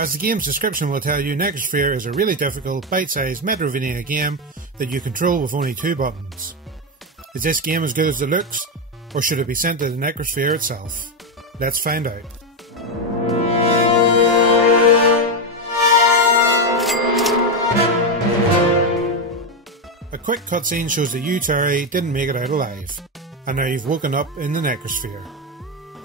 As the game's description will tell you, Necrosphere is a really difficult, bite-sized metroidvania game that you control with only 2 buttons. Is this game as good as it looks, or should it be sent to the Necrosphere itself? Let's find out. A quick cutscene shows that you, Terry, didn't make it out alive, and now you've woken up in the Necrosphere.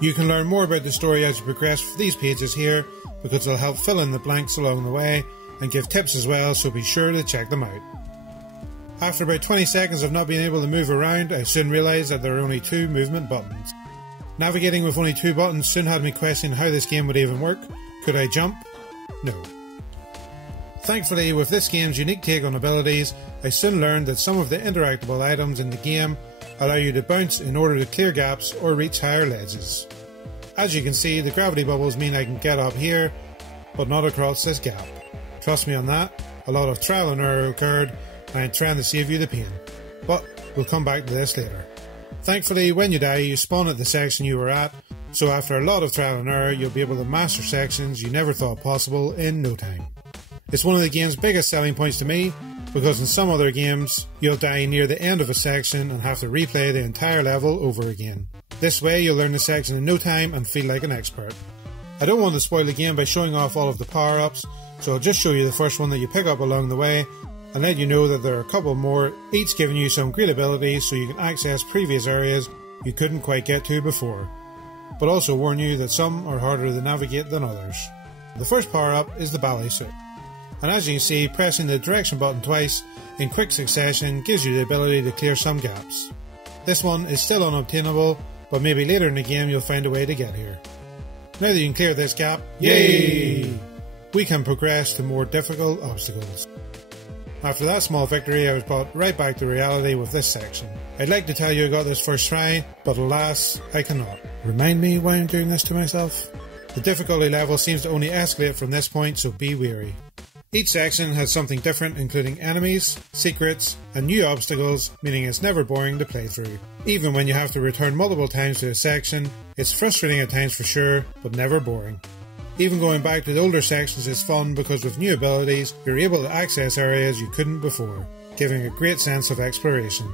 You can learn more about the story as you progress through these pages here, because they'll help fill in the blanks along the way and give tips as well, so be sure to check them out. After about 20 seconds of not being able to move around, I soon realised that there are only 2 movement buttons. Navigating with only 2 buttons soon had me questioning how this game would even work. Could I jump? No. Thankfully, with this game's unique take on abilities, I soon learned that some of the interactable items in the game allow you to bounce in order to clear gaps or reach higher ledges. As you can see, the gravity bubbles mean I can get up here, but not across this gap. Trust me on that, a lot of trial and error occurred, and I'm trying to save you the pain. But we'll come back to this later. Thankfully, when you die, you spawn at the section you were at, so after a lot of trial and error, you'll be able to master sections you never thought possible in no time. It's one of the game's biggest selling points to me, because in some other games, you'll die near the end of a section and have to replay the entire level over again. This way you'll learn the section in no time and feel like an expert. I don't want to spoil the game by showing off all of the power-ups, so I'll just show you the first one that you pick up along the way, and let you know that there are a couple more, each giving you some great abilities so you can access previous areas you couldn't quite get to before, but also warn you that some are harder to navigate than others. The first power-up is the ballet suit, and as you can see, pressing the direction button twice in quick succession gives you the ability to clear some gaps. This one is still unobtainable, but maybe later in the game you'll find a way to get here. Now that you can clear this gap, yay! We can progress to more difficult obstacles. After that small victory, I was brought right back to reality with this section. I'd like to tell you I got this first try, but alas, I cannot. Remind me why I'm doing this to myself? The difficulty level seems to only escalate from this point, so be wary. Each section has something different, including enemies, secrets, and new obstacles, meaning it's never boring to play through. Even when you have to return multiple times to a section, it's frustrating at times for sure, but never boring. Even going back to the older sections is fun because with new abilities, you're able to access areas you couldn't before, giving a great sense of exploration.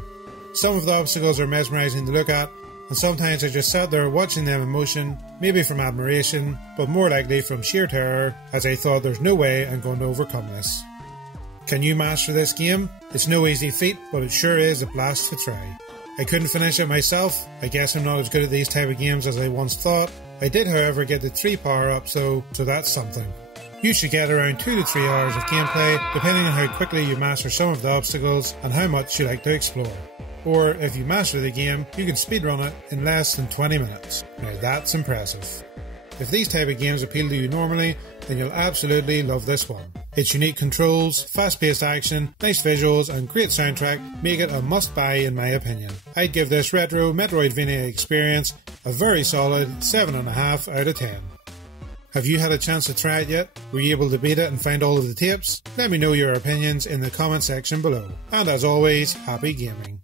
Some of the obstacles are mesmerising to look at, and sometimes I just sat there watching them in motion, maybe from admiration, but more likely from sheer terror, as I thought there's no way I'm going to overcome this. Can you master this game? It's no easy feat, but it sure is a blast to try. I couldn't finish it myself. I guess I'm not as good at these type of games as I once thought. I did however get the 3 power-ups though, so that's something. You should get around 2 to 3 hours of gameplay, depending on how quickly you master some of the obstacles and how much you like to explore. Or, if you master the game, you can speedrun it in less than 20 minutes. Now that's impressive. If these type of games appeal to you normally, then you'll absolutely love this one. Its unique controls, fast-paced action, nice visuals and great soundtrack make it a must-buy in my opinion. I'd give this retro Metroidvania experience a very solid 7.5 out of 10. Have you had a chance to try it yet? Were you able to beat it and find all of the tapes? Let me know your opinions in the comment section below. And as always, happy gaming.